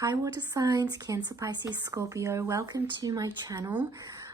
Hi water signs, Cancer, Pisces, Scorpio. Welcome to my channel.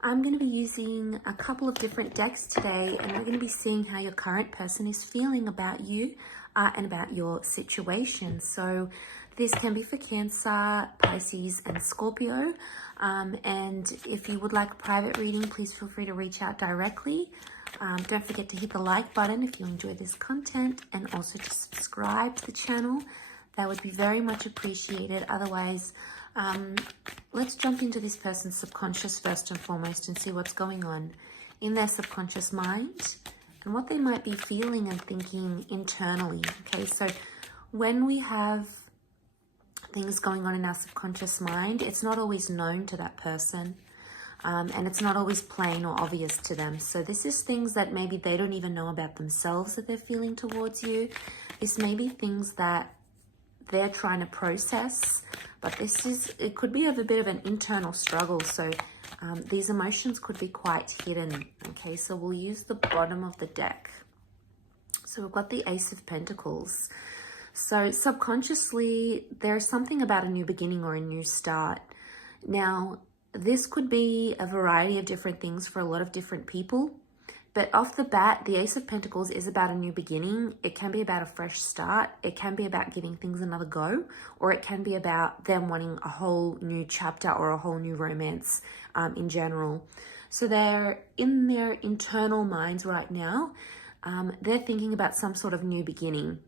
I'm going to be using a couple of different decks today, and we're going to be seeing how your current person is feeling about you and about your situation. So this can be for Cancer, Pisces, and Scorpio. And if you would like a private reading, please feel free to reach out directly. Don't forget to hit the like button if you enjoy this content, and also to subscribe to the channel. That would be very much appreciated. Otherwise, let's jump into this person's subconscious first and foremost and see what's going on in their subconscious mind and what they might be feeling and thinking internally. Okay, so when we have things going on in our subconscious mind, it's not always known to that person. And it's not always plain or obvious to them. So this is things that maybe they don't even know about themselves that they're feeling towards you. This may be things that they're trying to process, but it could be of a bit of an internal struggle. So these emotions could be quite hidden. Okay, so we'll use the bottom of the deck. So we've got the Ace of Pentacles. So subconsciously, there's something about a new beginning or a new start. Now, this could be a variety of different things for a lot of different people. But off the bat, the Ace of Pentacles is about a new beginning. It can be about a fresh start. It can be about giving things another go, or it can be about them wanting a whole new chapter or a whole new romance in general. So they're in their internal minds right now. They're thinking about some sort of new beginning.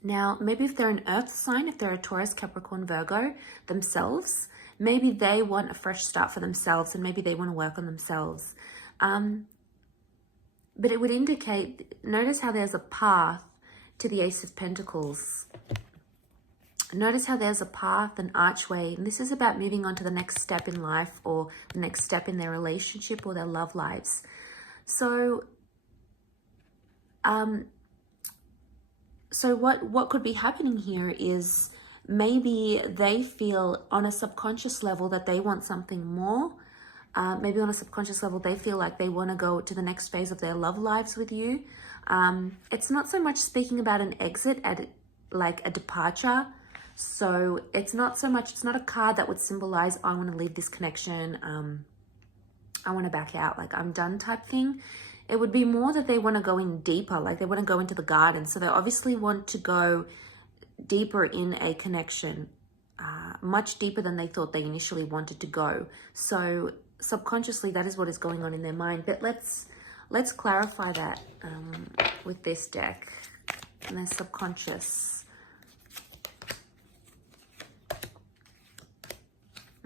Now, maybe if they're an Earth sign, if they're a Taurus, Capricorn, Virgo themselves, maybe they want a fresh start for themselves and maybe they want to work on themselves. But it would indicate, notice how there's a path to the Ace of Pentacles. Notice how there's a path, an archway, and this is about moving on to the next step in life or the next step in their relationship or their love lives. So, what could be happening here is maybe they feel on a subconscious level that they want something more. Maybe on a subconscious level, they feel like they want to go to the next phase of their love lives with you. It's not so much speaking about an exit, like a departure. So it's not so much, it's not a card that would symbolize, I want to leave this connection. I want to back out, like I'm done type thing. It would be more that they want to go in deeper, like they want to go into the garden. So they obviously want to go deeper in a connection, much deeper than they thought they initially wanted to go. So subconsciously, that is what is going on in their mind. But let's clarify that with this deck and their subconscious.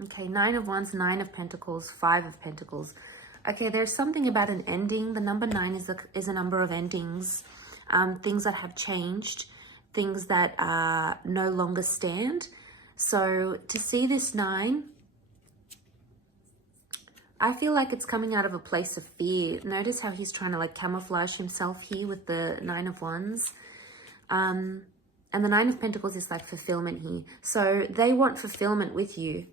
Okay, Nine of Wands, Nine of Pentacles, Five of Pentacles. Okay, there's something about an ending. The number 9 is a number of endings, things that have changed, things that no longer stand. So to see this 9, I feel like it's coming out of a place of fear. Notice how he's trying to like camouflage himself here with the Nine of Wands. And the Nine of Pentacles is like fulfillment here. So they want fulfillment with you.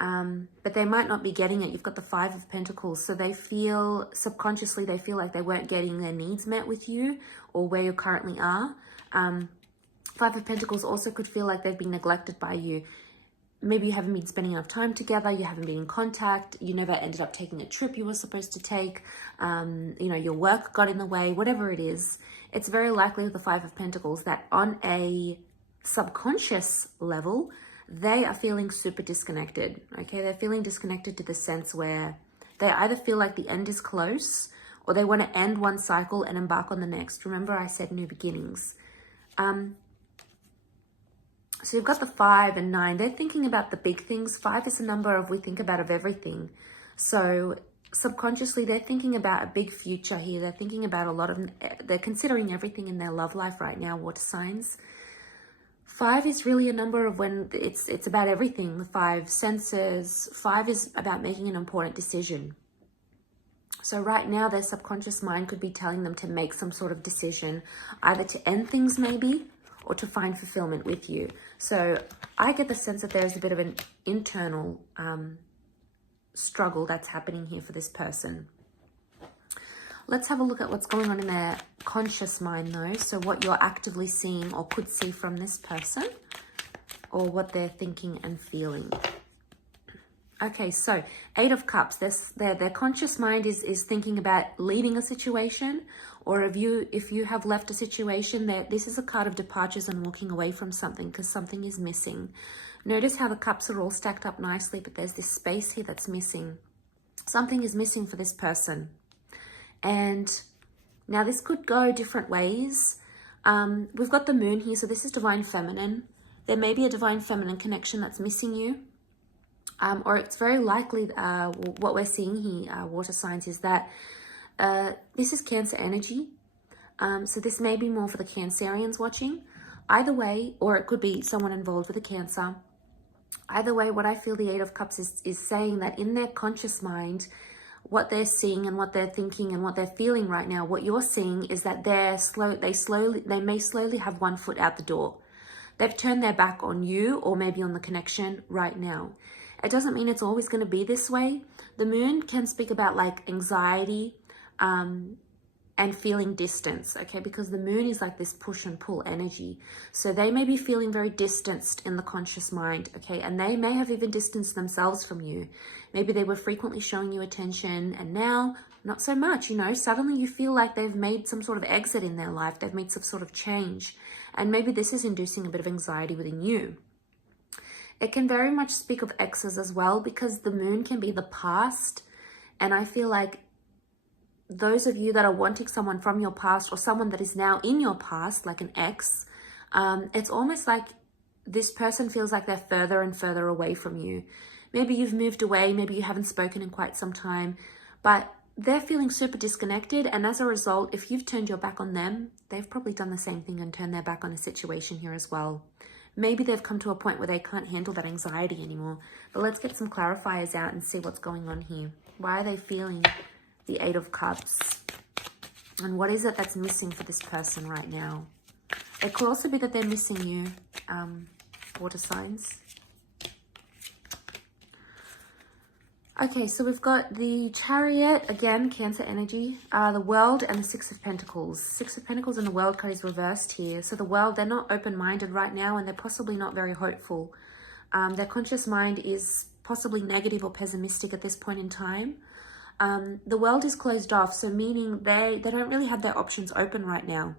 But they might not be getting it. You've got the Five of Pentacles. So they feel, subconsciously, they feel like they weren't getting their needs met with you or where you currently are. Five of Pentacles also could feel like they've been neglected by you. Maybe you haven't been spending enough time together. You haven't been in contact. You never ended up taking a trip you were supposed to take. You know, your work got in the way, whatever it is. It's very likely with the Five of Pentacles that on a subconscious level, they are feeling super disconnected. Okay, they're feeling disconnected to the sense where they either feel like the end is close or they want to end one cycle and embark on the next. Remember I said new beginnings. So you've got the 5 and 9. They're thinking about the big things. 5 is a number of we think about of everything. So subconsciously, they're thinking about a big future here. They're thinking about a lot of, they're considering everything in their love life right now, water signs. 5 is really a number of when it's about everything. The 5 senses. 5 is about making an important decision. So right now, their subconscious mind could be telling them to make some sort of decision, either to end things maybe, or to find fulfillment with you. So I get the sense that there's a bit of an internal struggle that's happening here for this person. Let's have a look at what's going on in their conscious mind though. So what you're actively seeing or could see from this person or what they're thinking and feeling. Okay, so 8 of Cups, their conscious mind is thinking about leaving a situation, or if you have left a situation, this is a card of departures and walking away from something because something is missing. Notice how the cups are all stacked up nicely, but there's this space here that's missing. Something is missing for this person. And now this could go different ways. We've got the moon here, so this is divine feminine. There may be a divine feminine connection that's missing you. Or it's very likely what we're seeing here, water signs, is that this is Cancer energy. So this may be more for the Cancerians watching. Either way, or it could be someone involved with a Cancer. Either way, what I feel the 8 of Cups is saying that in their conscious mind, what they're seeing and what they're thinking and what they're feeling right now, what you're seeing is that they may slowly have one foot out the door. They've turned their back on you or maybe on the connection right now. It doesn't mean it's always going to be this way. The moon can speak about like anxiety and feeling distance, okay? Because the moon is like this push and pull energy. So they may be feeling very distanced in the conscious mind, okay? And they may have even distanced themselves from you. Maybe they were frequently showing you attention and now not so much, you know? Suddenly you feel like they've made some sort of exit in their life. They've made some sort of change. And maybe this is inducing a bit of anxiety within you. It can very much speak of exes as well, because the moon can be the past. And I feel like those of you that are wanting someone from your past or someone that is now in your past, like an ex, it's almost like this person feels like they're further and further away from you. Maybe you've moved away, maybe you haven't spoken in quite some time, but they're feeling super disconnected. And as a result, if you've turned your back on them, they've probably done the same thing and turned their back on a situation here as well. Maybe they've come to a point where they can't handle that anxiety anymore. But let's get some clarifiers out and see what's going on here. Why are they feeling the 8 of Cups? And what is it that's missing for this person right now? It could also be that they're missing you, water signs. Okay, so we've got the Chariot, again, Cancer energy, the World, and the 6 of Pentacles. 6 of Pentacles and the World card is reversed here. So the World, they're not open-minded right now, and they're possibly not very hopeful. Their conscious mind is possibly negative or pessimistic at this point in time. The World is closed off, so meaning they don't really have their options open right now.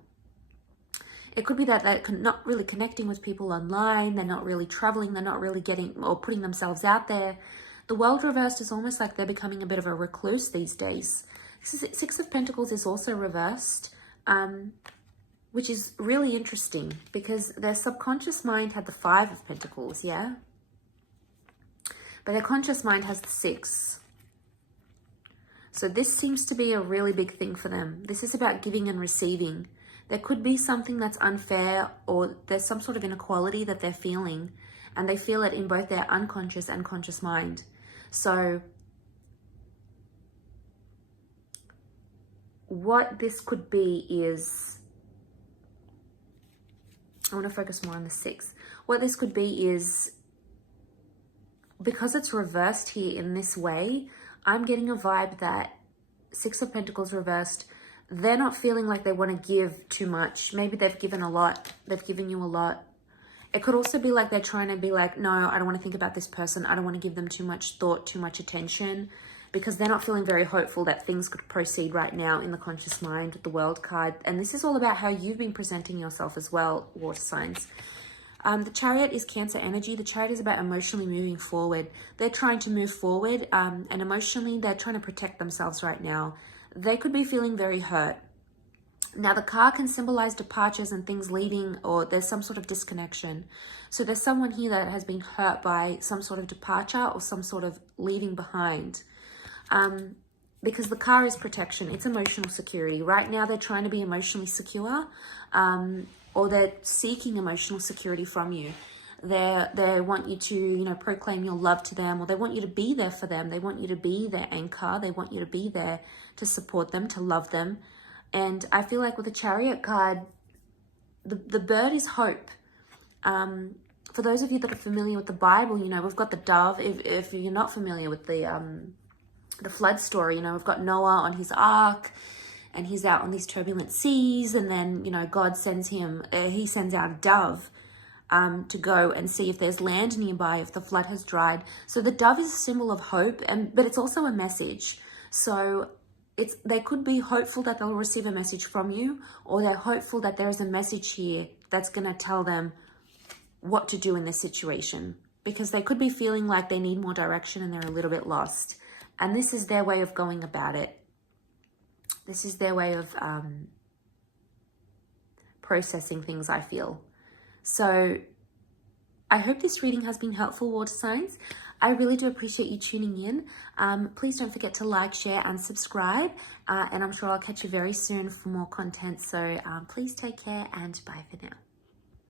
It could be that they're not really connecting with people online, they're not really traveling, they're not really getting or putting themselves out there. The World reversed is almost like they're becoming a bit of a recluse these days. 6 of Pentacles is also reversed, which is really interesting because their subconscious mind had the 5 of Pentacles, yeah? But their conscious mind has the 6. So this seems to be a really big thing for them. This is about giving and receiving. There could be something that's unfair, or there's some sort of inequality that they're feeling, and they feel it in both their unconscious and conscious mind. So what this could be is, I want to focus more on the 6. What this could be is, because it's reversed here in this way, I'm getting a vibe that 6 of Pentacles reversed, they're not feeling like they want to give too much. Maybe they've given a lot. They've given you a lot. It could also be like they're trying to be like, no, I don't want to think about this person. I don't want to give them too much thought, too much attention, because they're not feeling very hopeful that things could proceed right now in the conscious mind with the World card. And this is all about how you've been presenting yourself as well, water signs. The Chariot is Cancer energy. The Chariot is about emotionally moving forward. They're trying to move forward, and emotionally they're trying to protect themselves right now. They could be feeling very hurt. Now, the car can symbolize departures and things leaving, or there's some sort of disconnection. So there's someone here that has been hurt by some sort of departure or some sort of leaving behind. Because the car is protection. It's emotional security. Right now, they're trying to be emotionally secure, or they're seeking emotional security from you. They want you to, you know, proclaim your love to them, or they want you to be there for them. They want you to be their anchor. They want you to be there to support them, to love them. And I feel like with the Chariot card, the bird is hope. For those of you that are familiar with the Bible, you know, we've got the dove. If you're not familiar with the flood story, you know, we've got Noah on his ark, and he's out on these turbulent seas, and then, you know, God sends him, he sends out a dove. to go and see if there's land nearby, if the flood has dried. So the dove is a symbol of hope, but it's also a message. So they could be hopeful that they'll receive a message from you, or they're hopeful that there's a message here that's going to tell them what to do in this situation, because they could be feeling like they need more direction and they're a little bit lost. And this is their way of going about it. This is their way of processing things, I feel. So I hope this reading has been helpful, water signs. I really do appreciate you tuning in. Please don't forget to like, share, and subscribe. And I'm sure I'll catch you very soon for more content. So please take care and bye for now.